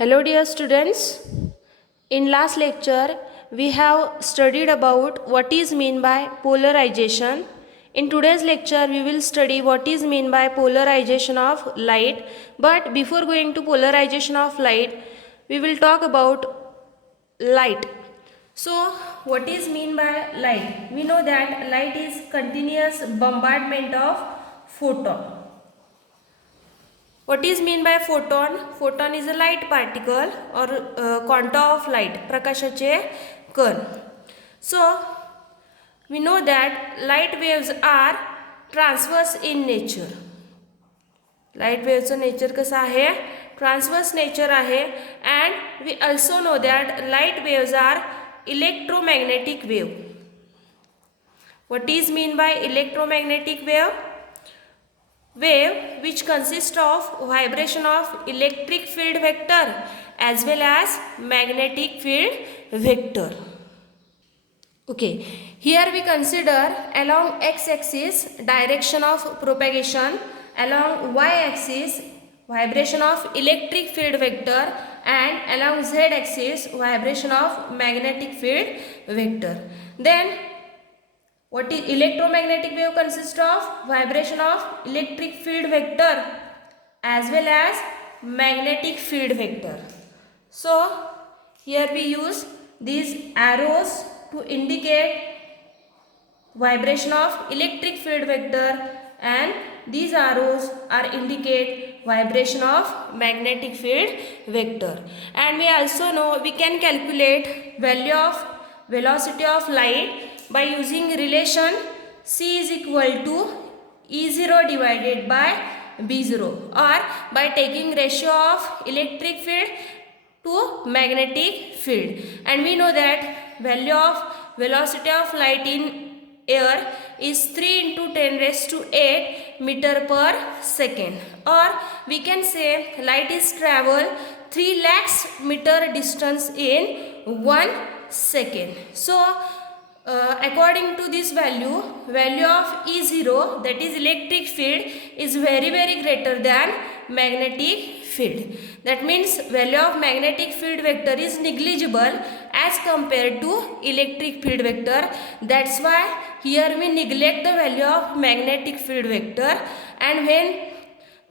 Hello dear students. In last lecture we have studied about what is mean by polarization. In today's lecture we will study what is mean by polarization of light. But before going to polarization of light we will talk about light. So what is mean by light? We know that light is continuous bombardment of photon. What is mean by photon? Photon is a light particle or quanta of light, प्रकाशाचे कण. So we know that light waves are transverse in nature. Light waves nature कसं आहे? Transverse nature आहे. And we also know that light waves are electromagnetic wave. What is mean by electromagnetic wave? Wave which consists of vibration of electric field vector as well as magnetic field vector. Okay, here we consider along x-axis direction of propagation, along y-axis vibration of electric field vector, and along z-axis vibration of magnetic field vector. Then what is electromagnetic wave consists of? Vibration of electric field vector as well as magnetic field vector. So here we use these arrows to indicate vibration of electric field vector, and these arrows are indicate vibration of magnetic field vector. And we also know we can calculate value of velocity of light by using relation C is equal to E0 divided by B0, or by taking ratio of electric field to magnetic field. And we know that value of velocity of light in air is 3 into 10 raised to 8 meter per second, or we can say light is travel 3 lakhs meter distance in 1 second. So according to this value of E0, that is electric field, is very greater than magnetic field. That means value of magnetic field vector is negligible as compared to electric field vector. That's why here we neglect the value of magnetic field vector. And when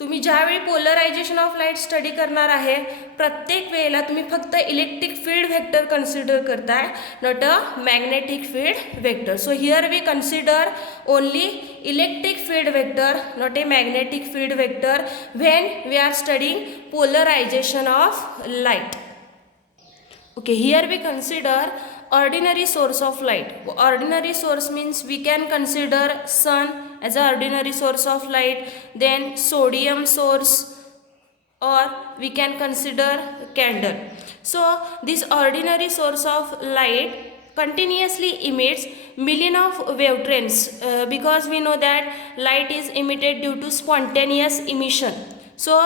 तुम्ही ज्यावेळी polarisation of light study करणार आहे, प्रत्येक वेळेला तुम्ही फक्त electric field vector consider करताय, not a magnetic field vector. So here we consider only electric field vector, not a magnetic field vector when we are studying polarization of light. Okay, here we consider ordinary source of light. Ordinary source means we can consider sun as an ordinary source of light, then sodium source, or we can consider candle. So this ordinary source of light continuously emits million of wavetrains because we know that light is emitted due to spontaneous emission. So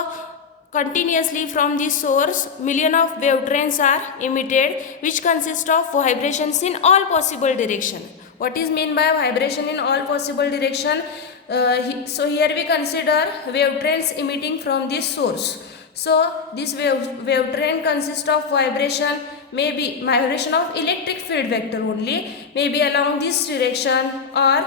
continuously from this source million of wavetrains are emitted which consist of vibrations in all possible direction. What is mean by vibration in all possible direction? So here we consider wavetrains emitting from this source. So this wavetrain consists of vibration, maybe vibration of electric field vector only, maybe along this direction or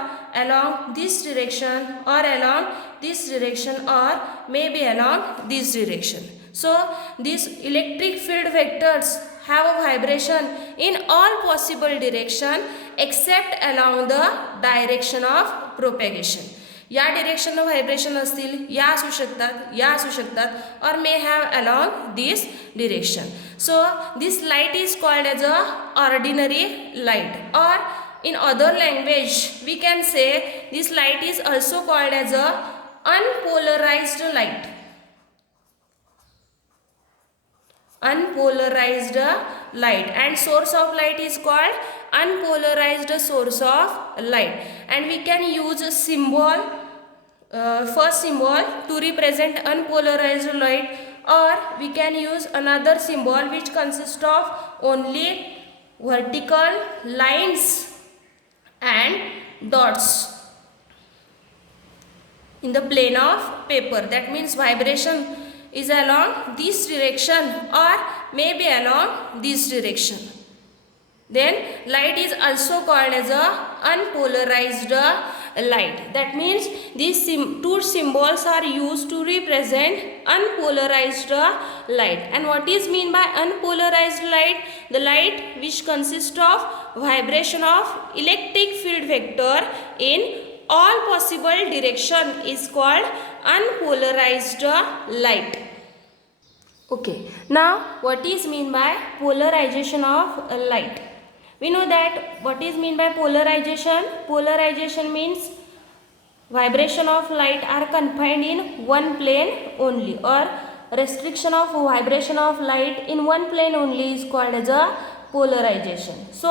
along this direction or along this direction or maybe along this direction. So these electric field vectors have a vibration in all possible direction except along the direction of propagation. या direction vibration असतील, या असू शकतात, या असू शकतात, और may have along this direction. So this light is called as a ordinary light, और in other language we can say this light is also called as a unpolarized light. Unpolarized light, and source of light is called unpolarized source of light. And we can use a symbol, first symbol to represent unpolarized light, or we can use another symbol which consists of only vertical lines and dots in the plane of paper. That means vibration is along this direction or maybe along this direction. Then light is also called as a unpolarized light. That means these two symbols are used to represent unpolarized light. And what is mean by unpolarized light? The light which consists of vibration of electric field vector in all possible direction is called unpolarized light. Okay, now what is mean by polarization of light? We know that what is mean by polarization. Polarization means vibration of light are confined in one plane only, or restriction of vibration of light in one plane only is called as a polarization. So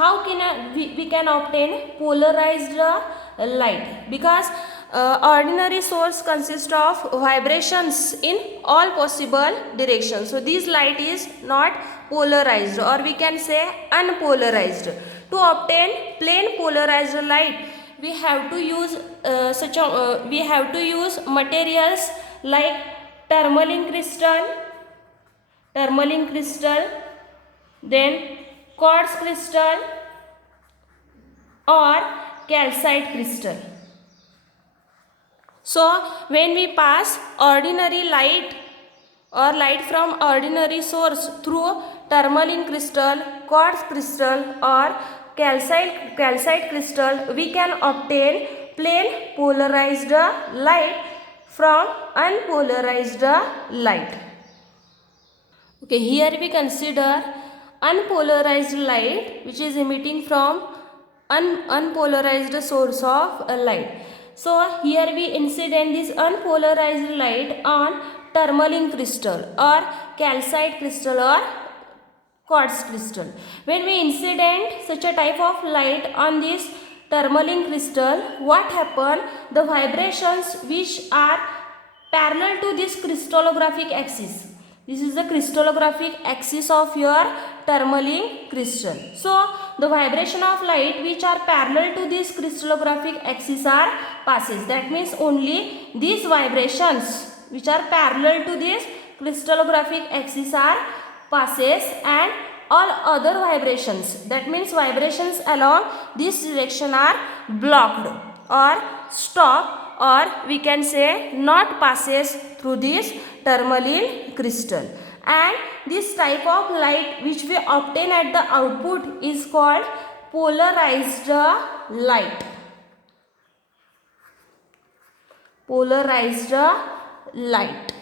how can we can obtain polarized light? Because ordinary source consists of vibrations in all possible directions. So this light is not polarized, or we can say unpolarized. To obtain plain polarized light, we have to use materials like tourmaline crystal, then quartz crystal or calcite crystal. So when we pass ordinary light or light from ordinary source through tourmaline crystal, quartz crystal or calcite crystal, we can obtain plain polarized light from unpolarized light. Okay, here we consider unpolarized light which is emitting from unpolarized source of light. So here we incident this unpolarized light on tourmaline crystal or calcite crystal or quartz crystal. When we incident such a type of light on this tourmaline crystal, what happen? The vibrations which are parallel to this crystallographic axis. This is the crystallographic axis of your tourmaline crystal. So the vibration of light which are parallel to this crystallographic axis are passes. That means only these vibrations which are parallel to this crystallographic axis are passes, and all other vibrations, that means vibrations along this direction, are blocked or stopped, or we can say not passes through this tourmaline crystal. And this type of light which we obtain at the output is called polarized light. Polarized light.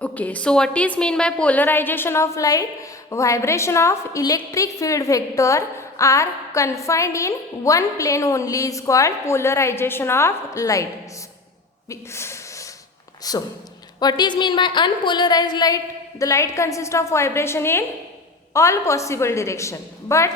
Okay, so what is mean by polarization of light? Vibration of electric field vector are confined in one plane only is called polarization of light. So, what is mean by unpolarized light? The light consists of vibration in all possible direction. But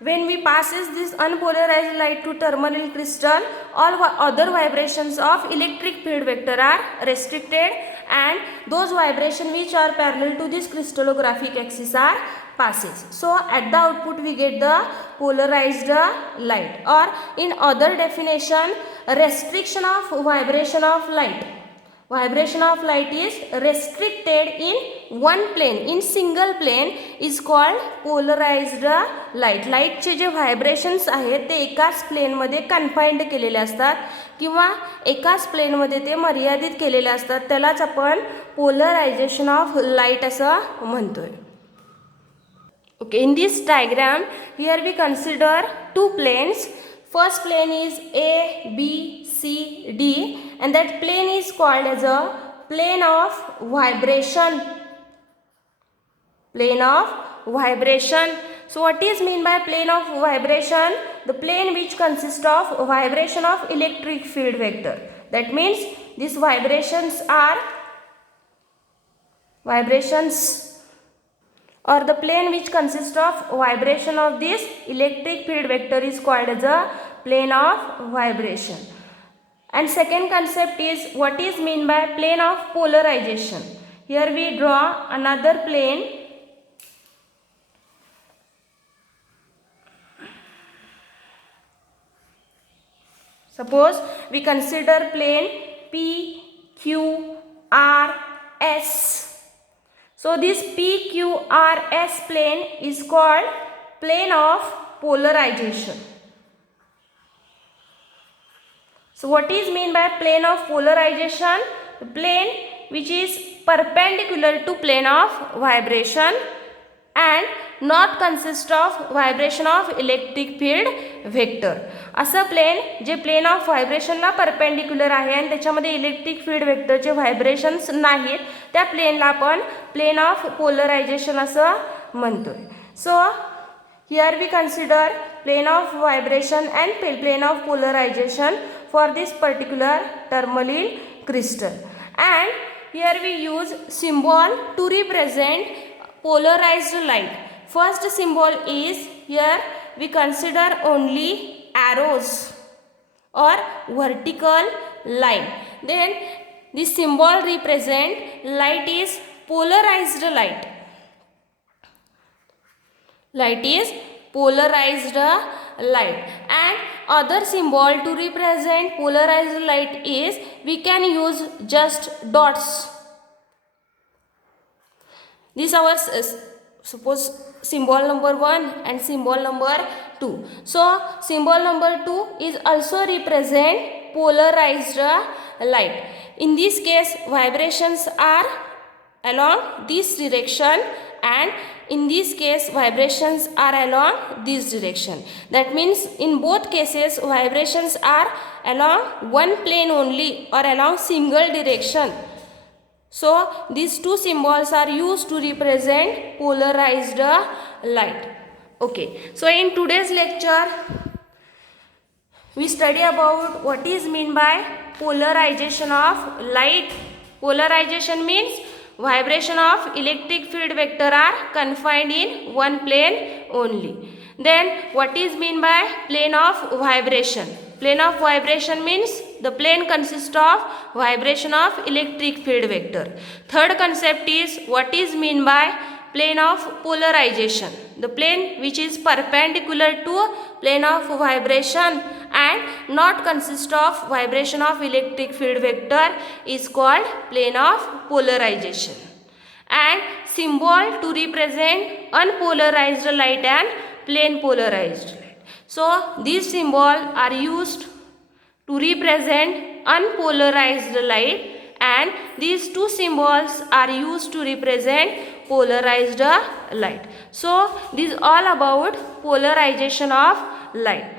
when we passes this unpolarized light to tourmaline crystal, all other vibrations of electric field vector are restricted, and those vibrations which are parallel to this crystallographic axis are passes. So at the output we get the polarized light, or in other definition, restriction of vibration of light. Vibration of light is restricted in one plane, in single plane is called polarized light. Light चे जे vibrations आहेत ते एकाच प्लेनमध्ये confined केलेले असतात किंवा एकाच प्लेनमध्ये ते मर्यादित केलेले असतात, त्यालाच आपण पोलरायझेशन ऑफ लाईट असं म्हणतोय. Okay, in this diagram here we consider two planes. First plane is A, B, C, D, and that plane is called as a plane of vibration. Plane of vibration. So what is mean by plane of vibration? The plane which consists of vibration of electric field vector. That means these vibrations are or the plane which consists of vibration of this electric field vector is called as a plane of vibration. And second concept is what is mean by plane of polarization. Here we draw another plane. Suppose we consider plane P, Q, R, So this PQRS plane is called plane of polarization. So what is mean by plane of polarization? The plane which is perpendicular to plane of vibration and not consist of vibration of electric field vector. असं plane जे plane of व्हायब्रेशनला perpendicular आहे आणि त्याच्यामध्ये electric field वेक्टरचे vibrations नाहीत, त्या प्लेनला आपण प्लेन ऑफ पोलरायझेशन असं म्हणतोय. So here we consider plane of vibration and plane of polarization for this particular tourmaline crystal, and here we use symbol to represent polarized light. First symbol is, here we consider only arrows or vertical line. Then this symbol represent light is polarized light. Light is polarized light. And other symbol to represent polarized light is, we can use just dots. This our suppose symbol number 1 and symbol number 2. So symbol number 2 is also represent polarized light. In this case vibrations are along this direction, and in this case vibrations are along this direction. That means in both cases vibrations are along one plane only or along single direction. So these two symbols are used to represent polarized light. Okay, so in today's lecture we study about what is mean by polarization of light. Polarization means vibration of electric field vector are confined in one plane only. Then what is mean by plane of vibration? Plane of vibration means the plane consists of vibration of electric field vector. Third concept is, what is mean by plane of polarization? The plane which is perpendicular to plane of vibration and not consist of vibration of electric field vector is called plane of polarization. And symbol to represent unpolarized light and plane polarized light. So these symbols are used to represent unpolarized light, and these two symbols are used to represent polarized light. So this is all about polarization of light.